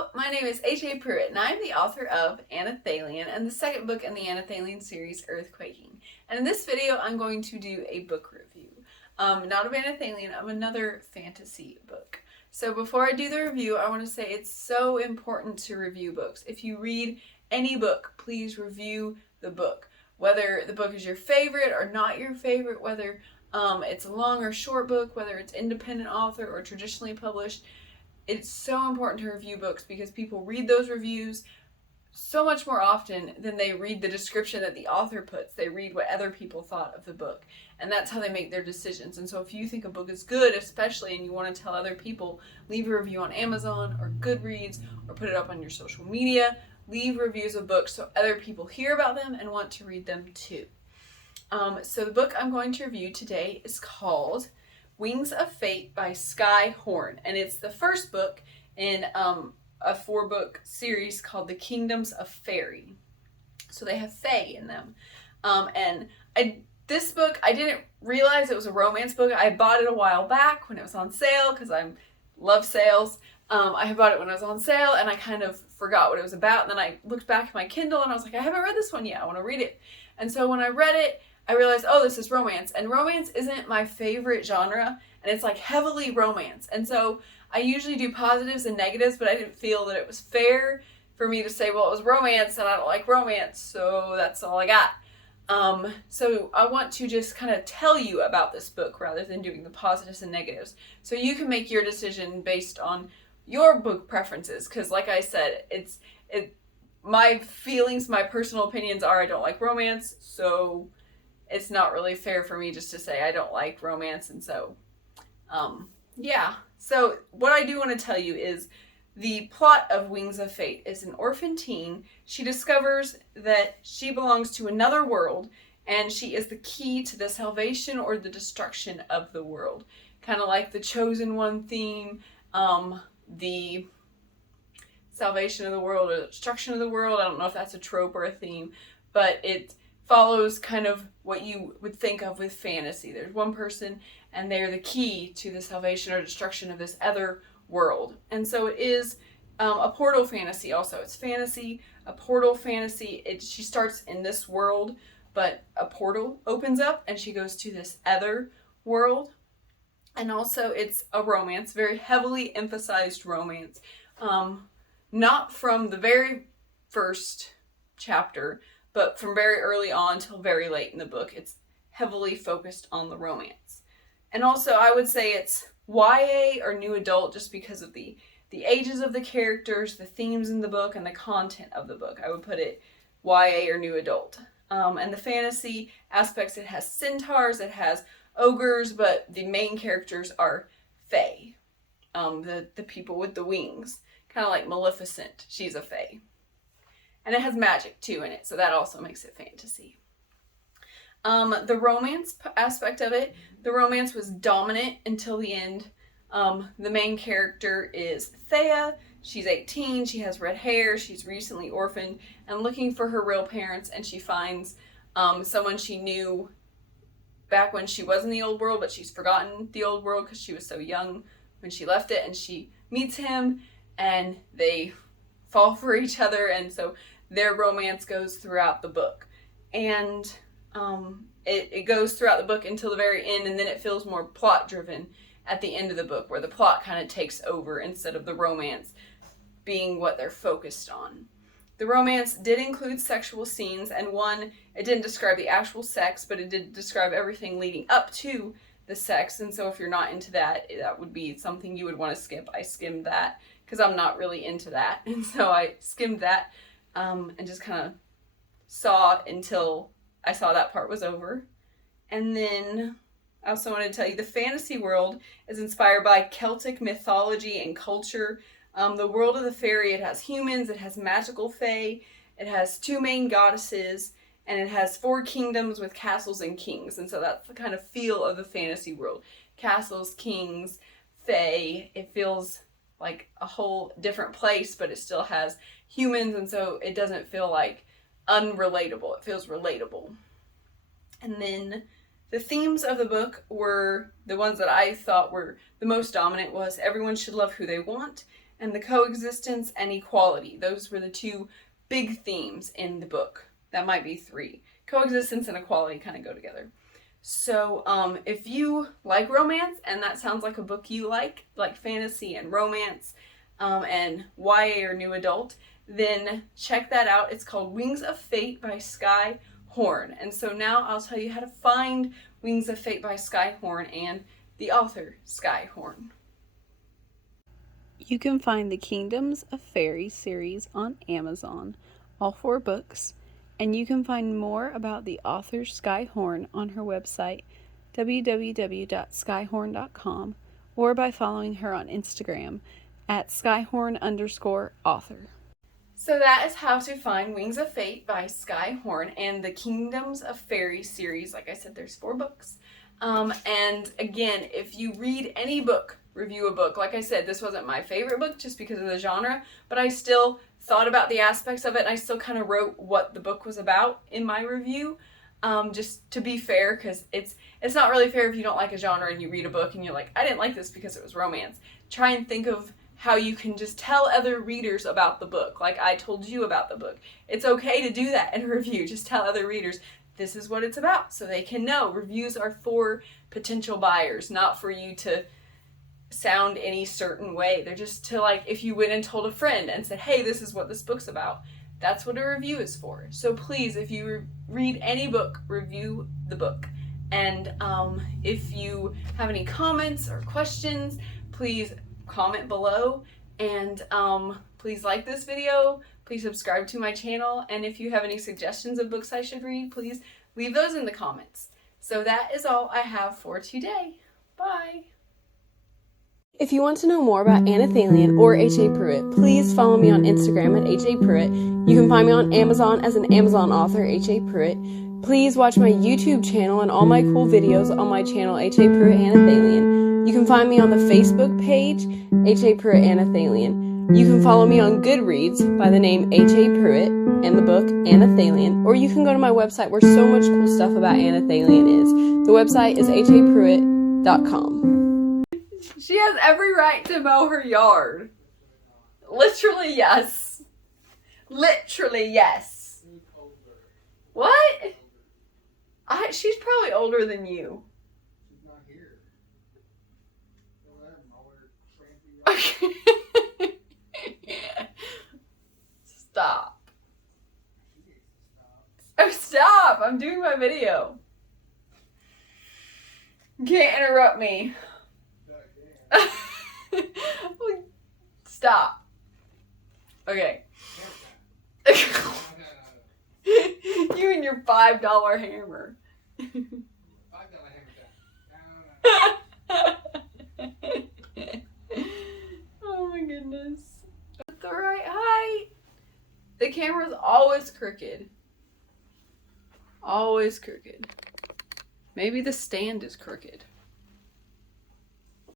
Hello, my name is HAPruitt, and I'm the author of Anathalion and the second book in the Anathalion series, Earthquaking. And in this video, I'm going to do a book review. Not of Anathalion, of another fantasy book. So before I do the review, I want to say it's so important to review books. If you read any book, please review the book. Whether the book is your favorite or not your favorite, whether it's a long or short book, whether it's independent author or traditionally published, it's so important to review books because people read those reviews so much more often than they read the description that the author puts. They read what other people thought of the book, and that's how they make their decisions. And so if you think a book is good, especially, and you want to tell other people, leave a review on Amazon or Goodreads or put it up on your social media. Leave reviews of books so other people hear about them and want to read them too. So the book I'm going to review today is called Wings of Fate by Skye Horn, and it's the first book in a 4-book series called The Kingdoms of Faerie. So they have fae in them. This book, I didn't realize it was a romance book. I bought it a while back when it was on sale because I love sales. I had bought it when it was on sale and I kind of forgot what it was about. And then I looked back at my Kindle and I was like, I haven't read this one yet. I want to read it. And so when I read it, I realized, oh, this is romance. And romance isn't my favorite genre. And it's like heavily romance. And so I usually do positives and negatives, but I didn't feel that it was fair for me to say, well, it was romance and I don't like romance. So that's all I got. So I want to just kind of tell you about this book rather than doing the positives and negatives. So you can make your decision based on your book preferences. Because like I said, my feelings, my personal opinions are I don't like romance. So it's not really fair for me just to say I don't like romance. And so, yeah. So what I do want to tell you is the plot of Wings of Fate is an orphan teen. She discovers that she belongs to another world and she is the key to the salvation or the destruction of the world. Kind of like the Chosen One theme, the salvation of the world or the destruction of the world. I don't know if that's a trope or a theme, but it follows kind of what you would think of with fantasy. There's one person and they're the key to the salvation or destruction of this other world. And so it is a portal fantasy also. It's fantasy, a portal fantasy. She starts in this world, but a portal opens up and she goes to this other world. And also it's a romance, very heavily emphasized romance. Not from the very first chapter, but from very early on till very late in the book. It's heavily focused on the romance. And also I would say it's YA or new adult just because of the ages of the characters, the themes in the book, and the content of the book. I would put it YA or new adult. And the fantasy aspects, it has centaurs, it has ogres, but the main characters are fae. The people with the wings. Kind of like Maleficent. She's a fae. And it has magic too in it, so that also makes it fantasy. The romance aspect of it, the romance was dominant until the end. The main character is Thea. She's 18, she has red hair, she's recently orphaned and looking for her real parents, and she finds someone she knew back when she was in the old world, but she's forgotten the old world because she was so young when she left it, and she meets him and they fall for each other, and so their romance goes throughout the book. And it goes throughout the book until the very end, and then it feels more plot driven at the end of the book where the plot kind of takes over instead of the romance being what they're focused on. The romance did include sexual scenes, and it didn't describe the actual sex, but it did describe everything leading up to the sex, and so if you're not into that, that would be something you would want to skip. I skimmed that because I'm not really into that, and so I skimmed that and just kind of saw until I saw that part was over. And then I also wanted to tell you the fantasy world is inspired by Celtic mythology and culture. The world of the fairy, it has humans, it has magical fae, it has 2 main goddesses, and it has 4 kingdoms with castles and kings. And so that's the kind of feel of the fantasy world. Castles, kings, fae. It feels like a whole different place, but it still has humans, and so it doesn't feel like unrelatable. It feels relatable. And then the themes of the book were the ones that I thought were the most dominant was everyone should love who they want, and the coexistence and equality. Those were the two big themes in the book. That might be three. Coexistence and equality kind of go together. So if you like romance and that sounds like a book you like fantasy and romance and YA or new adult, then check that out. It's called Wings of Fate by Skye Horn. And so now I'll tell you how to find Wings of Fate by Skye Horn and the author, Skye Horn. You can find the Kingdoms of Faerie series on Amazon, all 4 books, and you can find more about the author Skye Horn on her website, www.skyehorn.com, or by following her on Instagram at skyehorn_author. So that is how to find Wings of Fate by Skye Horn and the Kingdoms of Faerie series. Like I said, there's 4 books. And again, if you read any book, review a book. Like I said, this wasn't my favorite book just because of the genre, but I still thought about the aspects of it, and I still kind of wrote what the book was about in my review, just to be fair, because it's not really fair if you don't like a genre and you read a book and you're like, I didn't like this because it was romance. Try and think of how you can just tell other readers about the book, like I told you about the book. It's okay to do that in a review. Just tell other readers, this is what it's about, so they can know. Reviews are for potential buyers, not for you to sound any certain way. They're just to, like, if you went and told a friend and said, hey, this is what this book's about. That's what a review is for. So please, if you read any book, review the book. And if you have any comments or questions, please comment below. And please like this video. Please subscribe to my channel. And if you have any suggestions of books I should read, please leave those in the comments. So that is all I have for today. Bye. If you want to know more about Anathalion or HAPruitt, please follow me on Instagram at HAPruitt. You can find me on Amazon as an Amazon author, HAPruitt. Please watch my YouTube channel and all my cool videos on my channel, HAPruitt Anathalion. You can find me on the Facebook page, HAPruitt Anathalion. You can follow me on Goodreads by the name HAPruitt and the book Anathalion, or you can go to my website where so much cool stuff about Anathalion is. The website is HAPruitt.com. She has every right to mow her yard. Literally, yes. Literally, yes. What? She's probably older than you. She's not here. Stop. Oh, stop. I'm doing my video. You can't interrupt me. Stop. Okay. You and your $5 hammer. Oh my goodness. At the right height. The camera's always crooked. Always crooked. Maybe the stand is crooked.